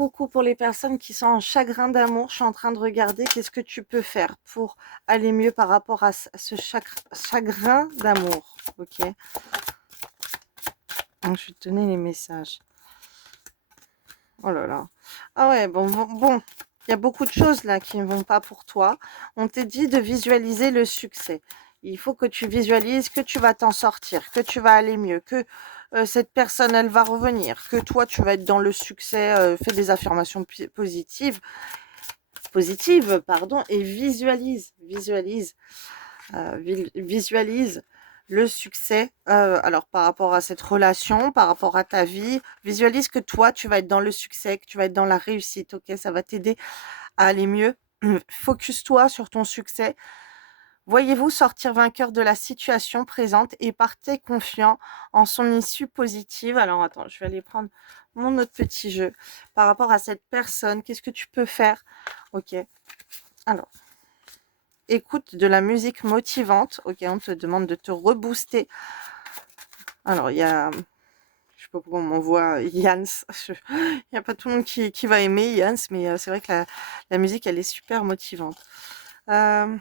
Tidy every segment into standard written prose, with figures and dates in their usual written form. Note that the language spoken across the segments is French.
coucou pour les personnes qui sont en chagrin d'amour. Je suis en train de regarder qu'est-ce que tu peux faire pour aller mieux par rapport à ce chagrin d'amour. Ok. Donc, je vais te donner les messages. Oh là là. Ah ouais, bon. Il y a beaucoup de choses là qui ne vont pas pour toi. On t'a dit de visualiser le succès. Il faut que tu visualises que tu vas t'en sortir, que tu vas aller mieux, que cette personne, elle va revenir, que toi, tu vas être dans le succès. Fais des affirmations positives, pardon, et visualise le succès. Alors, par rapport à cette relation, par rapport à ta vie, visualise que toi, tu vas être dans le succès, que tu vas être dans la réussite. Ok, ça va t'aider à aller mieux. Focus-toi sur ton succès. Voyez-vous sortir vainqueur de la situation présente et partez confiant en son issue positive. Alors attends, je vais aller prendre mon autre petit jeu. Par rapport à cette personne, qu'est-ce que tu peux faire? Ok. Alors, écoute de la musique motivante. Ok, on te demande de te rebooster. Alors, il y a... Je sais pas pourquoi on m'envoie Yans. Il n'y a pas tout le monde qui va aimer Yans, mais c'est vrai que la musique, elle est super motivante. Euh,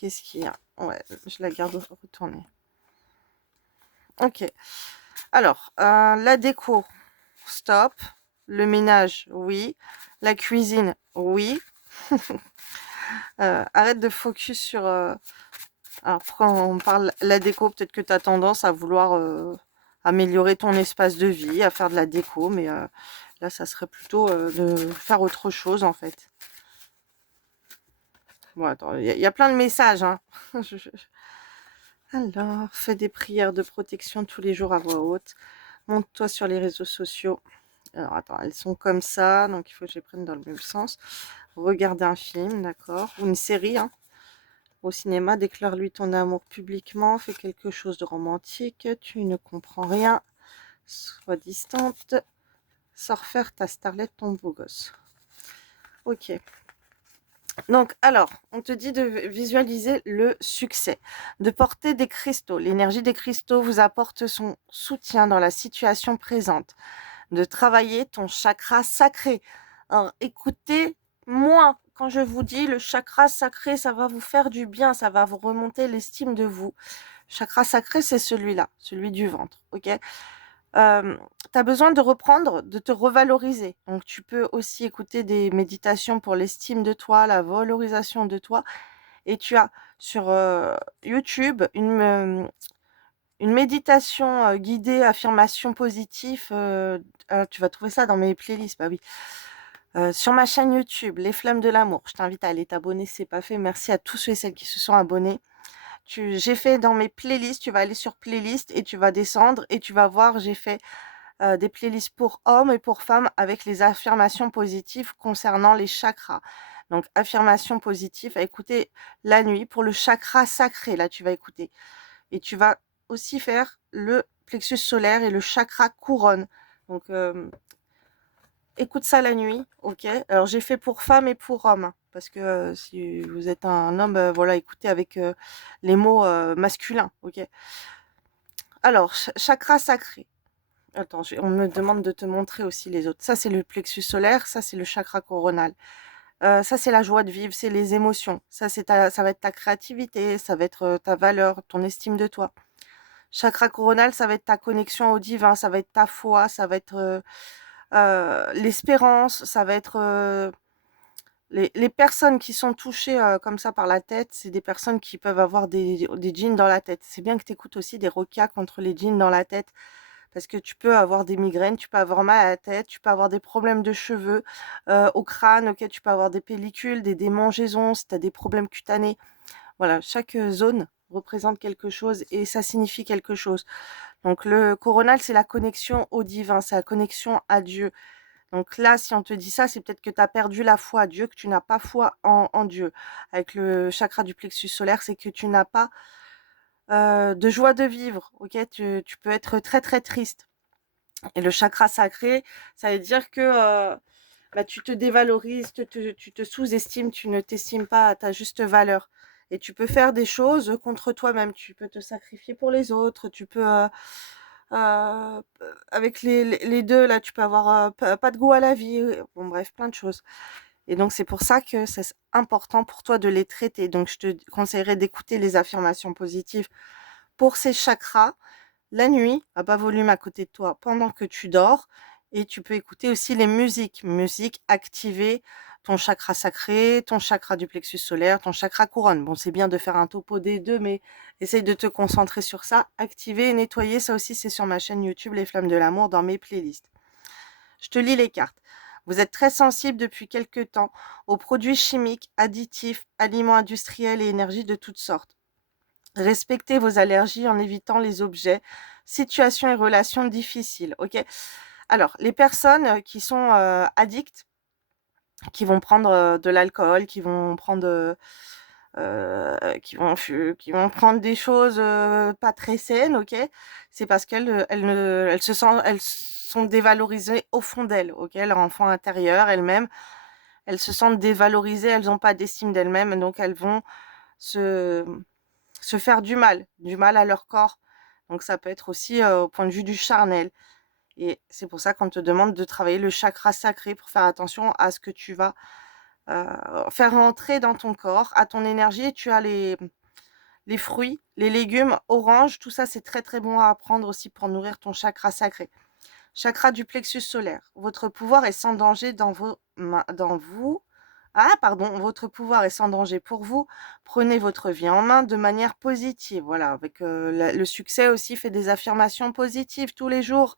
Qu'est-ce qu'il y a? Ouais, je la garde retournée. Ok. Alors, la déco, stop. Le ménage, oui. La cuisine, oui. Arrête de focus sur... alors, quand on parle la déco, peut-être que tu as tendance à vouloir améliorer ton espace de vie, à faire de la déco, mais là, ça serait plutôt de faire autre chose, en fait. Bon, attends, il y a plein de messages, hein. Alors, fais des prières de protection tous les jours à voix haute. Monte-toi sur les réseaux sociaux. Alors, attends, elles sont comme ça, donc il faut que je les prenne dans le même sens. Regarde un film, d'accord, ou une série, hein. Au cinéma, déclare-lui ton amour publiquement, fais quelque chose de romantique, tu ne comprends rien, sois distante, sors faire ta starlette, ton beau gosse. Ok. Donc, alors, on te dit de visualiser le succès, de porter des cristaux. L'énergie des cristaux vous apporte son soutien dans la situation présente, de travailler ton chakra sacré. Alors, écoutez-moi, quand je vous dis le chakra sacré, ça va vous faire du bien, ça va vous remonter l'estime de vous. Chakra sacré, c'est celui-là, celui du ventre, ok? Tu as besoin de reprendre, de te revaloriser. Donc, tu peux aussi écouter des méditations pour l'estime de toi, la valorisation de toi. Et tu as sur YouTube une méditation guidée, affirmation positive. Tu vas trouver ça dans mes playlists, bah oui. Sur ma chaîne YouTube, Les Flammes de l'amour. Je t'invite à aller t'abonner si ce n'est pas fait. Merci à tous ceux et celles qui se sont abonnés. J'ai fait dans mes playlists, tu vas aller sur playlist et tu vas descendre et tu vas voir, j'ai fait des playlists pour hommes et pour femmes avec les affirmations positives concernant les chakras. Donc, affirmations positives à écouter la nuit pour le chakra sacré. Là, tu vas écouter. Et tu vas aussi faire le plexus solaire et le chakra couronne. Donc, écoute ça la nuit, ok? Alors, j'ai fait pour femmes et pour hommes. Parce que si vous êtes un homme, voilà, écoutez avec les mots masculins, ok? Alors, chakra sacré. Attends, on me demande de te montrer aussi les autres. Ça, c'est le plexus solaire. Ça, c'est le chakra coronal. Ça, c'est la joie de vivre, c'est les émotions. Ça va être ta créativité, ça va être ta valeur, ton estime de toi. Chakra coronal, ça va être ta connexion au divin, ça va être ta foi, ça va être l'espérance, ça va être les personnes qui sont touchées comme ça par la tête, c'est des personnes qui peuvent avoir des djinns dans la tête. C'est bien que tu écoutes aussi des rokas contre les djinns dans la tête. Parce que tu peux avoir des migraines, tu peux avoir mal à la tête, tu peux avoir des problèmes de cheveux, au crâne, ok, tu peux avoir des pellicules, des démangeaisons, si tu as des problèmes cutanés. Voilà, chaque zone représente quelque chose et ça signifie quelque chose. Donc le coronal, c'est la connexion au divin, c'est la connexion à Dieu. Donc là, si on te dit ça, c'est peut-être que tu as perdu la foi à Dieu, que tu n'as pas foi en Dieu. Avec le chakra du plexus solaire, c'est que tu n'as pas de joie de vivre, ok? Tu peux être très très triste. Et le chakra sacré, ça veut dire que bah, tu te dévalorises, tu te sous-estimes, tu ne t'estimes pas à ta juste valeur. Et tu peux faire des choses contre toi-même. Tu peux te sacrifier pour les autres. Tu peux avec les 2 là, tu peux avoir, pas de goût à la vie, bon bref, plein de choses. Et donc c'est pour ça que c'est important pour toi de les traiter. Donc je te conseillerais d'écouter les affirmations positives pour ces chakras la nuit, à bas volume à côté de toi pendant que tu dors. Et tu peux écouter aussi les musiques activer ton chakra sacré, ton chakra du plexus solaire, ton chakra couronne. Bon, c'est bien de faire un topo des deux, mais essaye de te concentrer sur ça. Activer et nettoyer, ça aussi c'est sur ma chaîne YouTube Les Flammes de l'amour dans mes playlists. Je te lis les cartes. Vous êtes très sensible depuis quelque temps aux produits chimiques, additifs, aliments industriels et énergies de toutes sortes. Respectez vos allergies en évitant les objets, situations et relations difficiles. Ok. Alors, les personnes qui sont addictes, qui vont prendre de l'alcool, qui vont prendre des choses pas très saines, ok. C'est parce elles sont dévalorisées au fond d'elles, ok. Leur enfant intérieur, elles-mêmes, elles se sentent dévalorisées, elles n'ont pas d'estime d'elles-mêmes, donc elles vont se faire du mal à leur corps. Donc ça peut être aussi au point de vue du charnel. Et c'est pour ça qu'on te demande de travailler le chakra sacré pour faire attention à ce que tu vas faire rentrer dans ton corps, à ton énergie. Tu as les fruits, les légumes, oranges, tout ça c'est très très bon à prendre aussi pour nourrir ton chakra sacré. Chakra du plexus solaire. Votre pouvoir est sans danger dans vos mains, dans vous. Ah, pardon, votre pouvoir est sans danger pour vous. Prenez votre vie en main de manière positive. Voilà, avec le succès aussi, fais des affirmations positives tous les jours.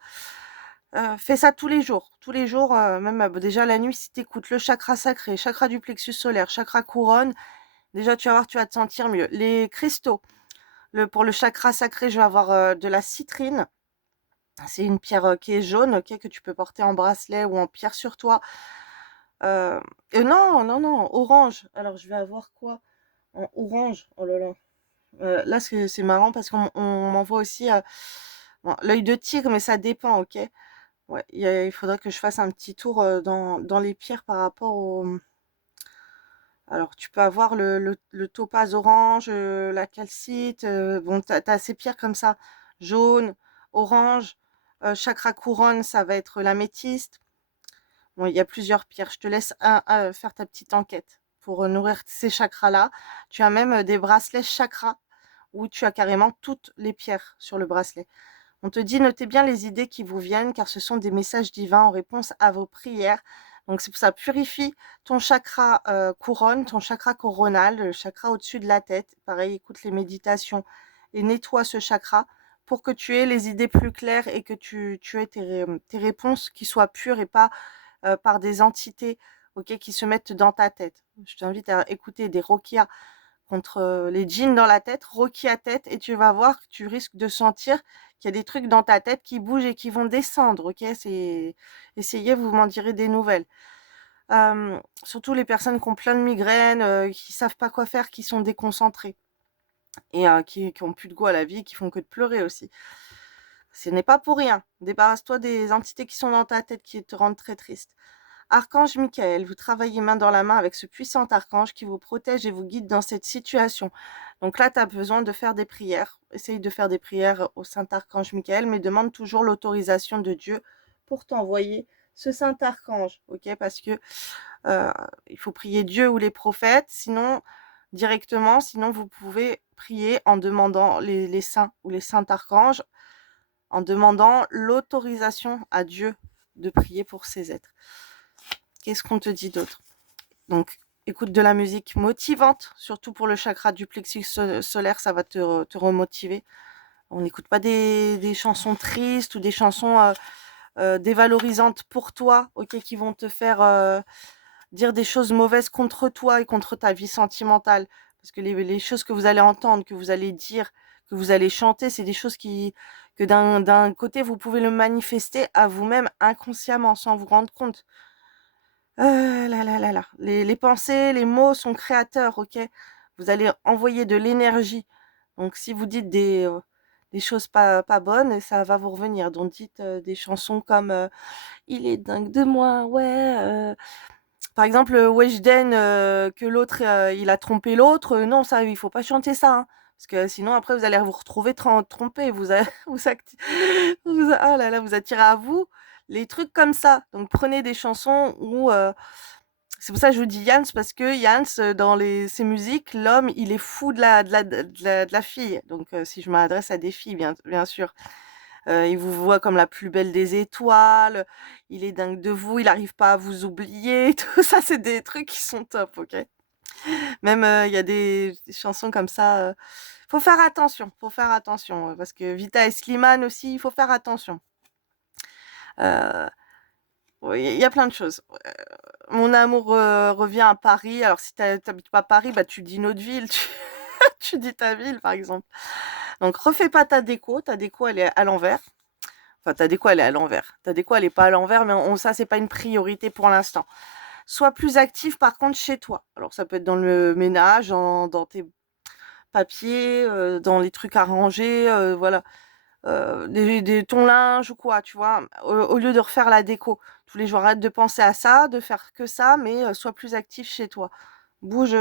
Fais ça tous les jours. Tous les jours, même déjà la nuit, si tu écoutes le chakra sacré, chakra du plexus solaire, chakra couronne, déjà tu vas voir, tu vas te sentir mieux. Les cristaux, pour le chakra sacré, je vais avoir de la citrine. C'est une pierre qui est jaune, ok, que tu peux porter en bracelet ou en pierre sur toi. Non, non, non, orange. Alors, je vais avoir quoi en orange? Oh là là. Là, c'est marrant parce qu'on m'envoie aussi bon, l'œil de tigre, mais ça dépend, ok? Ouais, il faudrait que je fasse un petit tour dans les pierres par rapport au. Alors, tu peux avoir le topaz orange, la calcite. Bon, t'as ces pierres comme ça, jaune, orange. Chakra couronne, ça va être l'améthyste. Bon, il y a plusieurs pierres. Je te laisse faire ta petite enquête pour nourrir ces chakras-là. Tu as même des bracelets chakras où tu as carrément toutes les pierres sur le bracelet. On te dit, notez bien les idées qui vous viennent car ce sont des messages divins en réponse à vos prières. Donc c'est pour ça, purifie ton chakra couronne, ton chakra coronal, le chakra au-dessus de la tête. Pareil, écoute les méditations et nettoie ce chakra pour que tu aies les idées plus claires et que tu aies tes réponses qui soient pures et pas par des entités, ok, qui se mettent dans ta tête. Je t'invite à écouter des Rokia contre les djinns dans la tête, Rokia tête, et tu vas voir que tu risques de sentir qu'il y a des trucs dans ta tête qui bougent et qui vont descendre, ok. Essayez, vous m'en direz des nouvelles. Surtout les personnes qui ont plein de migraines, qui savent pas quoi faire, qui sont déconcentrées et qui ont plus de goût à la vie, qui font que de pleurer aussi. Ce n'est pas pour rien. Débarrasse-toi des entités qui sont dans ta tête qui te rendent très triste. Archange Michael, vous travaillez main dans la main avec ce puissant archange qui vous protège et vous guide dans cette situation. Donc là, tu as besoin de faire des prières. Essaye de faire des prières au Saint Archange Michael, mais demande toujours l'autorisation de Dieu pour t'envoyer ce Saint Archange, ok? Parce que il faut prier Dieu ou les prophètes, sinon directement, sinon vous pouvez prier en demandant les saints ou les saints archanges, en demandant l'autorisation à Dieu de prier pour ces êtres. Qu'est-ce qu'on te dit d'autre? Donc, écoute de la musique motivante, surtout pour le chakra du plexus solaire, ça va te remotiver. On n'écoute pas des chansons tristes ou des chansons dévalorisantes pour toi, ok, qui vont te faire dire des choses mauvaises contre toi et contre ta vie sentimentale. Parce que les choses que vous allez entendre, que vous allez dire, que vous allez chanter, c'est des choses que d'un côté, vous pouvez le manifester à vous-même inconsciemment, sans vous rendre compte. Là là là là. Les pensées, les mots sont créateurs, ok? Vous allez envoyer de l'énergie. Donc si vous dites des choses pas bonnes, ça va vous revenir. Donc dites des chansons comme Il est dingue de moi, ouais. Par exemple, Weshden, que l'autre, il a trompé l'autre. Non, ça, il faut pas chanter ça, hein. Parce que sinon, après, vous allez vous retrouver trompé. Ah là là, vous attirez à vous les trucs comme ça. Donc, prenez des chansons où... c'est pour ça que je vous dis Jans, parce que Jans, dans ses musiques, l'homme, il est fou de la fille. Donc, si je m'adresse à des filles, bien sûr. Il vous voit comme la plus belle des étoiles. Il est dingue de vous. Il n'arrive pas à vous oublier. Tout ça, c'est des trucs qui sont top, ok? Même, il y a des chansons comme ça. Faut faire attention. Faut faire attention. Parce que Vita et Slimane aussi, il faut faire attention. Oui, il y a plein de choses. Mon amour revient à Paris. Alors, si tu n'habites pas Paris, bah, tu dis notre ville. Tu dis ta ville, par exemple. Donc, refais pas ta déco. Ta déco, elle est à l'envers. Enfin, ta déco, elle est à l'envers. Ta déco, elle est pas à l'envers, mais ça, c'est pas une priorité pour l'instant. Sois plus actif, par contre, chez toi. Alors, ça peut être dans le ménage, dans tes papiers, dans les trucs à ranger, voilà. Ton linge ou quoi, tu vois. Au lieu de refaire la déco tous les jours, arrête de penser à ça, de faire que ça, mais sois plus actif chez toi. Bouge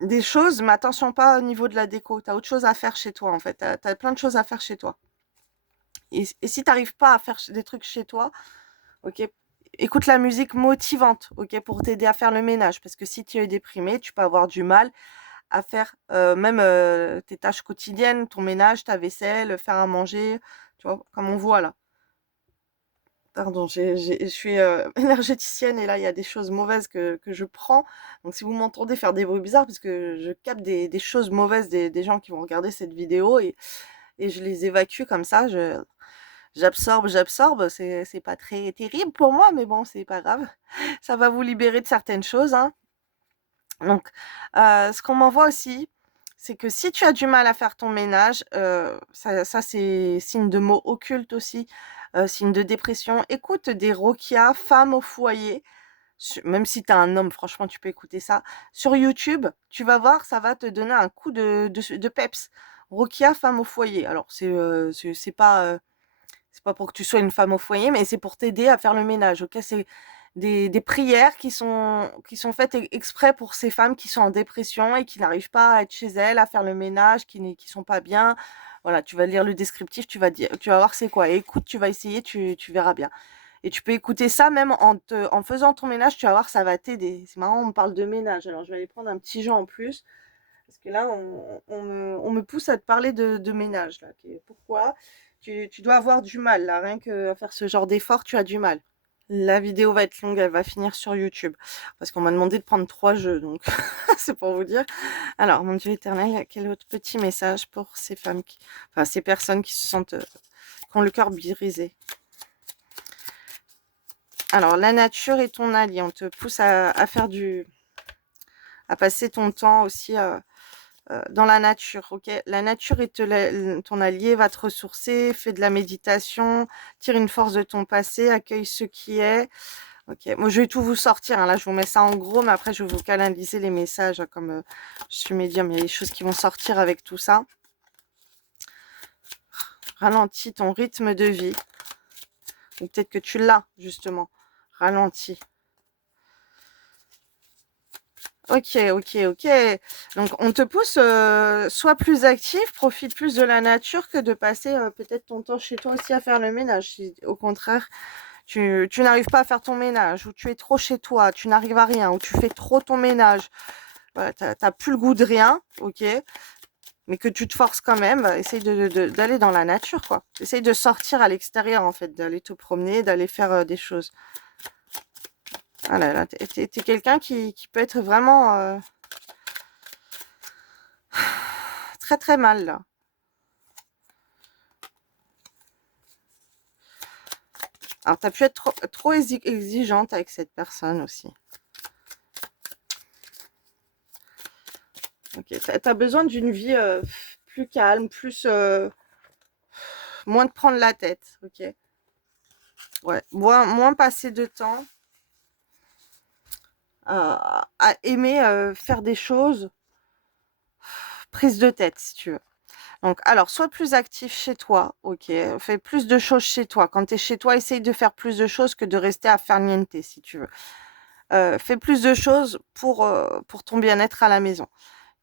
des choses, mais attention pas au niveau de la déco. Tu as autre chose à faire chez toi, en fait. Tu as plein de choses à faire chez toi. Et si tu n'arrives pas à faire des trucs chez toi, ok, écoute la musique motivante, ok, pour t'aider à faire le ménage. Parce que si tu es déprimé, tu peux avoir du mal à faire même tes tâches quotidiennes, ton ménage, ta vaisselle, faire à manger, tu vois, comme on voit là. Pardon, je suis énergéticienne et là, il y a des choses mauvaises que je prends. Donc, si vous m'entendez faire des bruits bizarres, parce que je capte des choses mauvaises des gens qui vont regarder cette vidéo et je les évacue comme ça, j'absorbe. C'est pas très terrible pour moi, mais bon, c'est pas grave. Ça va vous libérer de certaines choses, hein. Donc, ce qu'on m'envoie aussi, c'est que si tu as du mal à faire ton ménage, ça c'est signe de mots occultes aussi, signe de dépression. Écoute des Rokia, femmes au foyer. Même si tu es un homme, franchement, tu peux écouter ça. Sur YouTube, tu vas voir, ça va te donner un coup de peps. Rokia, femme au foyer. Alors, c'est pas pour que tu sois une femme au foyer, mais c'est pour t'aider à faire le ménage, ok? C'est des prières qui sont faites exprès pour ces femmes qui sont en dépression et qui n'arrivent pas à être chez elles, à faire le ménage, qui sont pas bien. Voilà, tu vas lire le descriptif, tu vas voir c'est quoi. Et écoute, tu vas essayer, tu verras bien. Et tu peux écouter ça même en faisant ton ménage, tu vas voir, ça va t'aider. C'est marrant, on me parle de ménage. Alors, je vais aller prendre un petit jus en plus. Parce que là, on me pousse à te parler de ménage. Là. Pourquoi tu dois avoir du mal, là. Rien qu'à faire ce genre d'effort, tu as du mal. La vidéo va être longue, elle va finir sur YouTube. Parce qu'on m'a demandé de prendre 3 jeux, donc c'est pour vous dire. Alors, mon Dieu éternel, quel autre petit message pour ces femmes enfin, ces personnes qui se sentent, qui ont le cœur brisé. Alors, la nature est ton allié. On te pousse à passer ton temps aussi dans la nature, ok? La nature est ton allié, va te ressourcer, fais de la méditation, tire une force de ton passé, accueille ce qui est. Ok, moi je vais tout vous sortir, hein. Là je vous mets ça en gros, mais après je vais vous canaliser les messages, hein, comme je suis médium, il y a des choses qui vont sortir avec tout ça. Ralentis ton rythme de vie. Ou peut-être que tu l'as, justement. Ralentis. Ok. Donc, on te pousse, sois plus actif, profite plus de la nature que de passer peut-être ton temps chez toi aussi à faire le ménage. Si, au contraire, tu n'arrives pas à faire ton ménage, ou tu es trop chez toi, tu n'arrives à rien, ou tu fais trop ton ménage, voilà, t'as plus le goût de rien, ok, mais que tu te forces quand même, essaye d'aller dans la nature, quoi. Essaye de sortir à l'extérieur, en fait, d'aller te promener, d'aller faire des choses. Ah là là, t'es quelqu'un qui peut être vraiment très très mal, là. Alors, tu as pu être trop exigeante avec cette personne aussi. Ok, tu as besoin d'une vie plus calme, moins de prendre la tête, ok. Ouais, moins passer de temps à aimer faire des choses prises de tête, si tu veux. Donc, alors, sois plus actif chez toi, ok. Fais plus de choses chez toi. Quand tu es chez toi, essaye de faire plus de choses que de rester à faire niente, si tu veux. Fais plus de choses pour ton bien-être à la maison.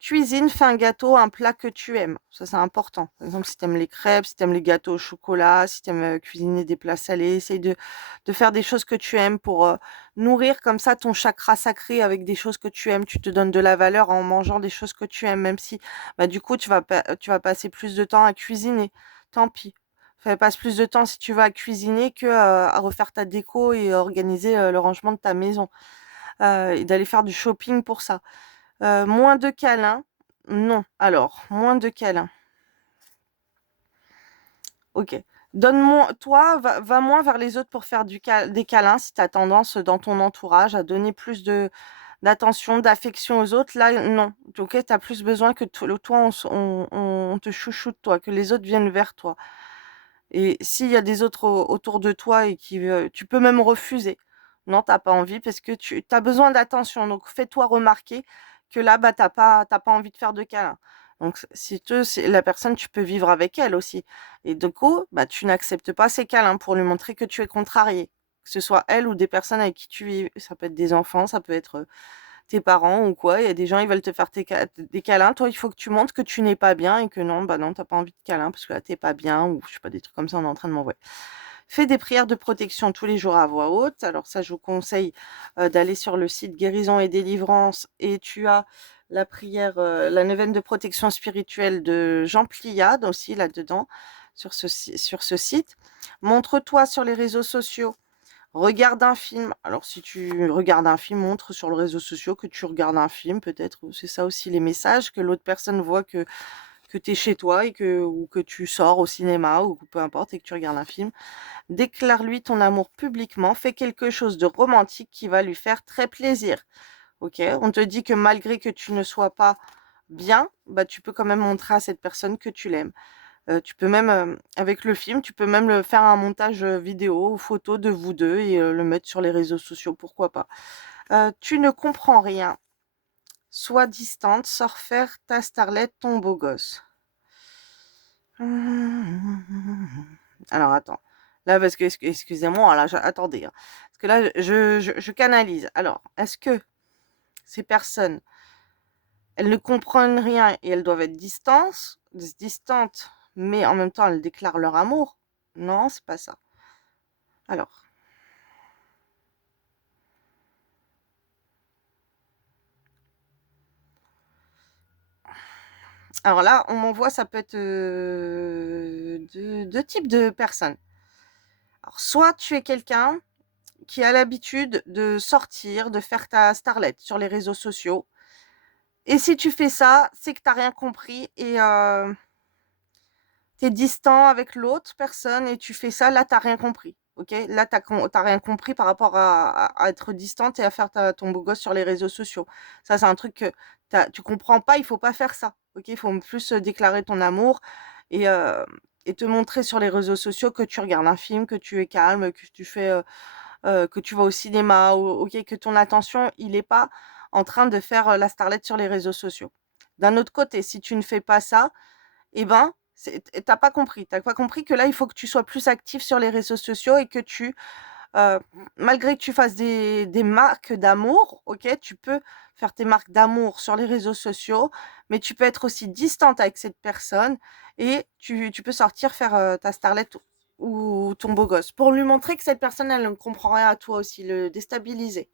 Cuisine, fais un gâteau, un plat que tu aimes. Ça, c'est important. Par exemple, si tu aimes les crêpes, si tu aimes les gâteaux au chocolat, si tu aimes cuisiner des plats salés, essaye de faire des choses que tu aimes pour nourrir comme ça ton chakra sacré avec des choses que tu aimes. Tu te donnes de la valeur en mangeant des choses que tu aimes, même si bah, du coup, tu vas passer plus de temps à cuisiner. Tant pis. Passe plus de temps si tu vas à cuisiner que à refaire ta déco et organiser le rangement de ta maison. Et d'aller faire du shopping pour ça. Moins de câlins. Non. Alors, moins de câlins. Ok. Donne-moi, toi, va moins vers les autres pour faire des câlins si tu as tendance dans ton entourage à donner plus d'attention, d'affection aux autres. Là, non. Ok, tu as plus besoin que toi, on te chouchoute, toi, que les autres viennent vers toi. Et s'il y a des autres autour de toi et tu peux même refuser. Non, t'as pas envie parce que tu as besoin d'attention. Donc fais-toi remarquer que là, bah, t'as pas envie de faire de câlin. Donc c'est la personne, tu peux vivre avec elle aussi. Et du coup, bah, tu n'acceptes pas ces câlins pour lui montrer que tu es contrarié. Que ce soit elle ou des personnes avec qui tu vis. Ça peut être des enfants, ça peut être tes parents ou quoi. Il y a des gens, ils veulent te faire des câlins. Toi, il faut que tu montres que tu n'es pas bien et que non, bah non, t'as pas envie de câlin parce que là, t'es pas bien ou je sais pas, des trucs comme ça, on est en train de m'envoyer. Fais des prières de protection tous les jours à voix haute. Alors ça, je vous conseille d'aller sur le site Guérison et Délivrance et tu as la prière, la neuvaine de protection spirituelle de Jean Pliade aussi là-dedans, sur ce site. Montre-toi sur les réseaux sociaux. Regarde un film. Alors, si tu regardes un film, montre sur le réseau social que tu regardes un film, peut-être. C'est ça aussi les messages, que l'autre personne voit que tu es chez toi ou que tu sors au cinéma ou peu importe et que tu regardes un film. Déclare-lui ton amour publiquement. Fais quelque chose de romantique qui va lui faire très plaisir. Ok? On te dit que malgré que tu ne sois pas bien, bah, tu peux quand même montrer à cette personne que tu l'aimes. Tu peux même, avec le film, tu peux même le faire un montage, vidéo ou photo de vous 2 et le mettre sur les réseaux sociaux, pourquoi pas. Tu ne comprends rien. Sois distante, sors faire ta starlette, ton beau gosse. Alors attends. Là, parce que excusez-moi, là, attendez, hein. Parce que là, je canalise. Alors, est-ce que ces personnes, elles ne comprennent rien et elles doivent être distantes, mais en même temps, elles déclarent leur amour? Non, c'est pas ça. Alors. Alors là, on m'envoie, ça peut être deux types de personnes. Alors, soit tu es quelqu'un qui a l'habitude de sortir, de faire ta starlette sur les réseaux sociaux. Et si tu fais ça, c'est que tu n'as rien compris et tu es distant avec l'autre personne et tu fais ça, là, tu n'as rien compris. Ok, là, tu n'as rien compris par rapport à être distante et à faire ton beau gosse sur les réseaux sociaux. Ça, c'est un truc que tu comprends pas, il faut pas faire ça. Ok, il faut plus déclarer ton amour et, euh, et te montrer sur les réseaux sociaux que tu regardes un film, que tu es calme, que tu fais, que tu vas au cinéma, ok, que ton attention, il n'est pas en train de faire la starlette sur les réseaux sociaux. D'un autre côté, si tu ne fais pas ça, eh ben, t'as pas compris. T'as pas compris que là, il faut que tu sois plus actif sur les réseaux sociaux et que euh, malgré que tu fasses des marques d'amour, ok, tu peux faire tes marques d'amour sur les réseaux sociaux, mais tu peux être aussi distante avec cette personne et tu peux sortir faire ta starlette ou ton beau gosse pour lui montrer que cette personne, elle ne comprend rien à toi aussi, le déstabiliser.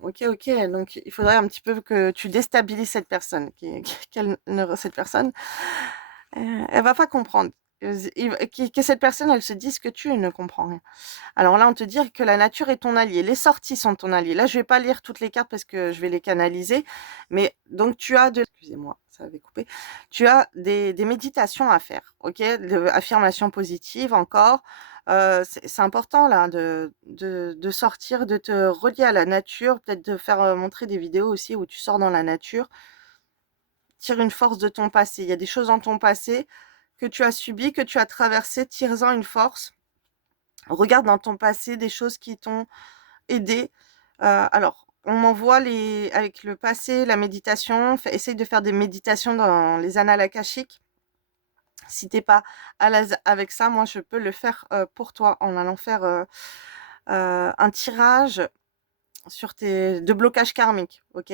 Ok, ok, donc il faudrait un petit peu que tu déstabilises cette personne, cette personne elle va pas comprendre. Que cette personne, elle se dise que tu ne comprends rien. Alors là, on te dit que la nature est ton allié. Les sorties sont ton allié. Là, je vais pas lire toutes les cartes parce que je vais les canaliser. Mais donc, tu as excusez-moi, ça avait coupé. Tu as des méditations à faire, ok? Affirmations positives encore. C'est important là de sortir, de te relier à la nature, peut-être de faire montrer des vidéos aussi où tu sors dans la nature. Tire une force de ton passé. Il y a des choses dans ton passé que tu as subies, que tu as traversées, tire-en une force. Regarde dans ton passé des choses qui t'ont aidé. Alors, on m'envoie avec le passé, la méditation. Essaye de faire des méditations dans les annales akashiques. Si t'es pas à l'aise avec ça, moi je peux le faire pour toi en allant faire un tirage de blocage karmique, ok?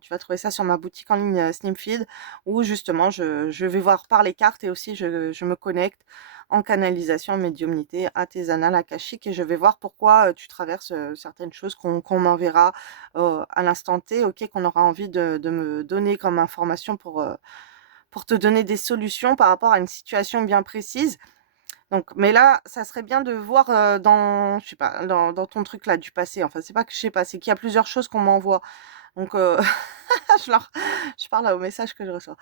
Tu vas trouver ça sur ma boutique en ligne Slimfeed, où justement je vais voir par les cartes et aussi je me connecte en canalisation, en médiumnité à tes annales akashiques et je vais voir pourquoi tu traverses certaines choses qu'on m'enverra à l'instant T, ok? Qu'on aura envie de me donner comme information pour te donner des solutions par rapport à une situation bien précise. Donc, mais là, ça serait bien de voir dans, je sais pas, dans ton truc là du passé. Enfin, c'est pas que je sais pas, c'est qu'il y a plusieurs choses qu'on m'envoie. Donc, je, leur... je parle au message que je reçois.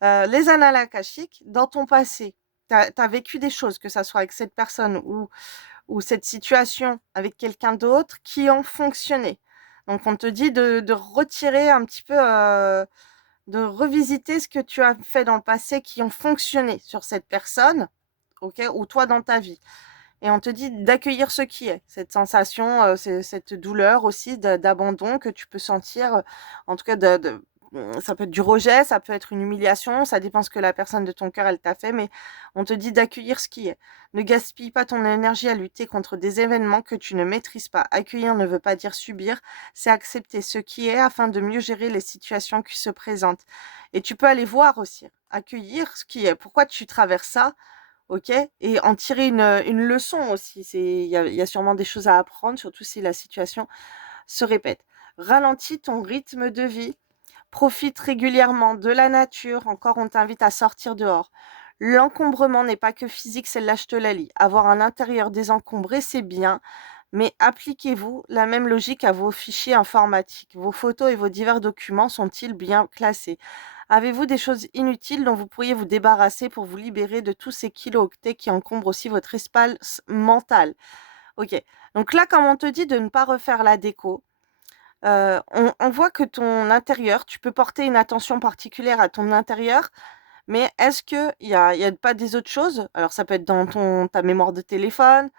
Les annales akashiques, dans ton passé, tu as vécu des choses, que ça soit avec cette personne ou cette situation avec quelqu'un d'autre, qui ont fonctionné. Donc, on te dit de retirer un petit peu, de revisiter ce que tu as fait dans le passé qui ont fonctionné sur cette personne, ok, ou toi dans ta vie. Et on te dit d'accueillir ce qui est, cette sensation, cette douleur aussi d'abandon que tu peux sentir, en tout cas, ça peut être du rejet, ça peut être une humiliation, ça dépend ce que la personne de ton cœur, elle t'a fait, mais on te dit d'accueillir ce qui est. Ne gaspille pas ton énergie à lutter contre des événements que tu ne maîtrises pas. Accueillir ne veut pas dire subir, c'est accepter ce qui est afin de mieux gérer les situations qui se présentent. Et tu peux aller voir aussi, accueillir ce qui est. Pourquoi tu traverses ça? OK? Et en tirer une leçon aussi. Il y a sûrement des choses à apprendre, surtout si la situation se répète. Ralentis ton rythme de vie. Profite régulièrement de la nature. Encore, on t'invite à sortir dehors. L'encombrement n'est pas que physique, c'est là je te la lis. Avoir un intérieur désencombré, c'est bien, mais appliquez-vous la même logique à vos fichiers informatiques. Vos photos et vos divers documents sont-ils bien classés? Avez-vous des choses inutiles dont vous pourriez vous débarrasser pour vous libérer de tous ces kilo-octets qui encombrent aussi votre espace mental? Ok. Donc là, comme on te dit de ne pas refaire la déco, on voit que ton intérieur, tu peux porter une attention particulière à ton intérieur, mais est-ce qu'il y a pas des autres choses? Alors ça peut être dans ta mémoire de téléphone,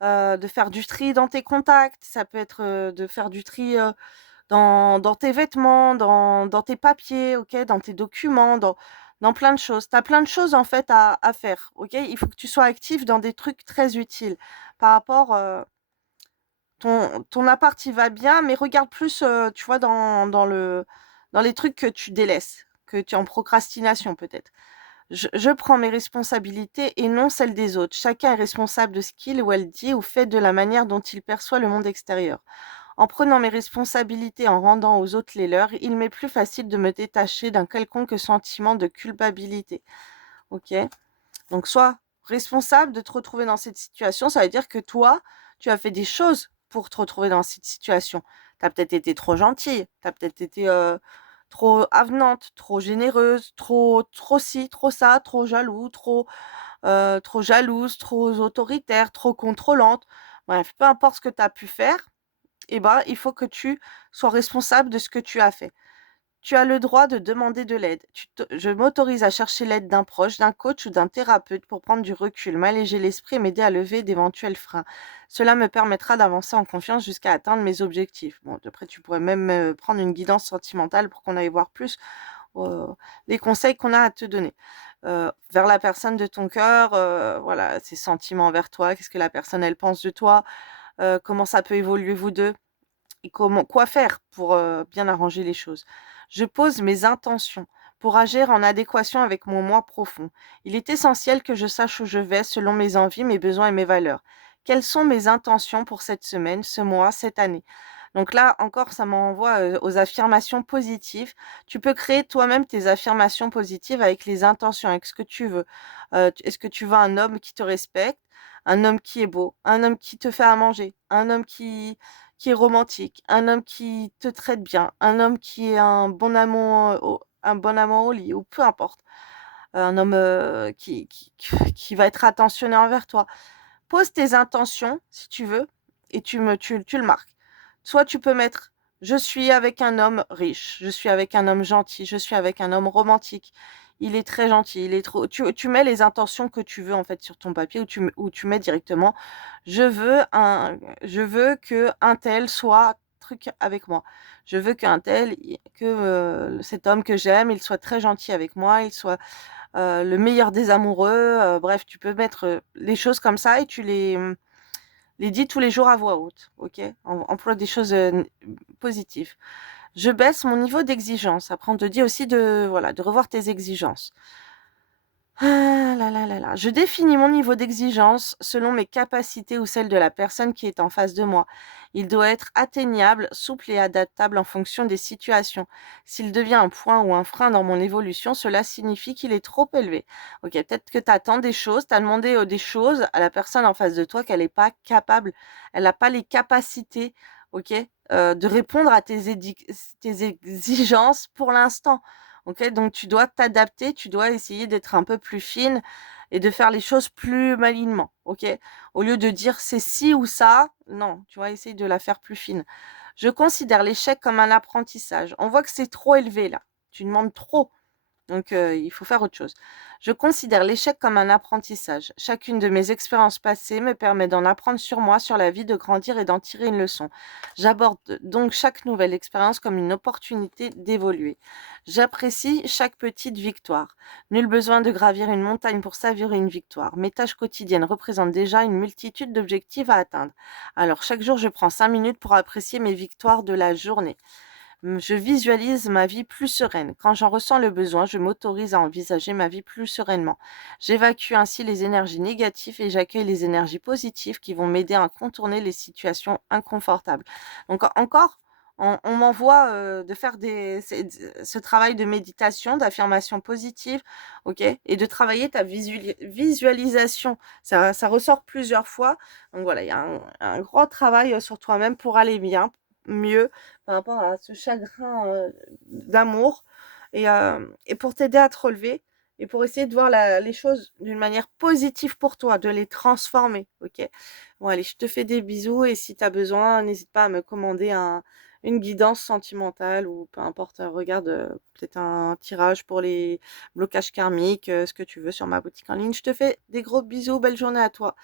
de faire du tri dans tes contacts, ça peut être, de faire du tri, dans tes vêtements, dans tes papiers, OK, dans tes documents, dans plein de choses. Tu as plein de choses en fait à faire, OK? Il faut que tu sois actif dans des trucs très utiles. Par rapport, ton appart, il va bien, mais regarde plus, tu vois, dans les trucs que tu délaisses, que tu es en procrastination peut-être. Je prends mes responsabilités et non celles des autres. Chacun est responsable de ce qu'il ou elle dit ou fait de la manière dont il perçoit le monde extérieur. En prenant mes responsabilités, en rendant aux autres les leurs, il m'est plus facile de me détacher d'un quelconque sentiment de culpabilité. Ok? Donc, sois responsable de te retrouver dans cette situation. Ça veut dire que toi, tu as fait des choses pour te retrouver dans cette situation. Tu as peut-être été trop gentille, tu as peut-être été trop avenante, trop généreuse, trop ci, trop ça, trop jaloux, trop jalouse, trop autoritaire, trop contrôlante. Bref, peu importe ce que tu as pu faire, eh ben, il faut que tu sois responsable de ce que tu as fait. Tu as le droit de demander de l'aide. Je m'autorise à chercher l'aide d'un proche, d'un coach ou d'un thérapeute pour prendre du recul, m'alléger l'esprit et m'aider à lever d'éventuels freins. Cela me permettra d'avancer en confiance jusqu'à atteindre mes objectifs. Bon, après, tu pourrais même prendre une guidance sentimentale pour qu'on aille voir plus les conseils qu'on a à te donner. Vers la personne de ton cœur, voilà, ses sentiments envers toi, qu'est-ce que la personne, elle pense de toi, comment ça peut évoluer vous deux et quoi faire pour bien arranger les choses. Je pose mes intentions pour agir en adéquation avec mon moi profond. Il est essentiel que je sache où je vais selon mes envies, mes besoins et mes valeurs. Quelles sont mes intentions pour cette semaine, ce mois, cette année? Donc là, encore, ça m'envoie aux affirmations positives. Tu peux créer toi-même tes affirmations positives avec les intentions, avec ce que tu veux. Est-ce que tu veux un homme qui te respecte, un homme qui est beau, un homme qui te fait à manger, un homme qui est romantique, un homme qui te traite bien, un homme qui est un bon amant au lit, ou peu importe. Un homme qui va être attentionné envers toi. Pose tes intentions, si tu veux, et tu le marques. Soit tu peux mettre je suis avec un homme riche, je suis avec un homme gentil, je suis avec un homme romantique. Il est très gentil, il est trop. Tu mets les intentions que tu veux en fait sur ton papier ou tu mets directement je veux que un tel soit truc avec moi. Je veux que cet homme que j'aime, il soit très gentil avec moi, il soit le meilleur des amoureux. Bref, tu peux mettre les choses comme ça et les dis tous les jours à voix haute, ok? Emploie des choses positives. Je baisse mon niveau d'exigence. Après, on te dit aussi de, voilà, de revoir tes exigences. Ah là là là là. Je définis mon niveau d'exigence selon mes capacités ou celles de la personne qui est en face de moi. Il doit être atteignable, souple et adaptable en fonction des situations. S'il devient un point ou un frein dans mon évolution, cela signifie qu'il est trop élevé. Ok, peut-être que tu attends des choses, tu as demandé des choses à la personne en face de toi qu'elle n'est pas capable, elle n'a pas les capacités, ok, de répondre à tes exigences pour l'instant. Ok, donc tu dois t'adapter, tu dois essayer d'être un peu plus fine et de faire les choses plus malignement. Ok, au lieu de dire c'est ci ou ça, non, tu vas essayer de la faire plus fine. Je considère l'échec comme un apprentissage. On voit que c'est trop élevé là. Tu demandes trop. Donc, il faut faire autre chose. Je considère l'échec comme un apprentissage. Chacune de mes expériences passées me permet d'en apprendre sur moi, sur la vie, de grandir et d'en tirer une leçon. J'aborde donc chaque nouvelle expérience comme une opportunité d'évoluer. J'apprécie chaque petite victoire. Nul besoin de gravir une montagne pour savourer une victoire. Mes tâches quotidiennes représentent déjà une multitude d'objectifs à atteindre. Alors, chaque jour, je prends 5 minutes pour apprécier mes victoires de la journée. Je visualise ma vie plus sereine. Quand j'en ressens le besoin, je m'autorise à envisager ma vie plus sereinement. J'évacue ainsi les énergies négatives et j'accueille les énergies positives qui vont m'aider à contourner les situations inconfortables. Donc encore, on m'envoie de faire ce travail de méditation, d'affirmation positive, ok, et de travailler ta visualisation. Ça ressort plusieurs fois. Donc voilà, il y a un gros travail sur toi-même pour aller bien, mieux par rapport à ce chagrin d'amour et pour t'aider à te relever et pour essayer de voir les choses d'une manière positive pour toi, de les transformer, ok? Bon allez, je te fais des bisous et si tu as besoin, n'hésite pas à me commander une guidance sentimentale ou peu importe, regarde peut-être un tirage pour les blocages karmiques, ce que tu veux sur ma boutique en ligne. Je te fais des gros bisous, belle journée à toi.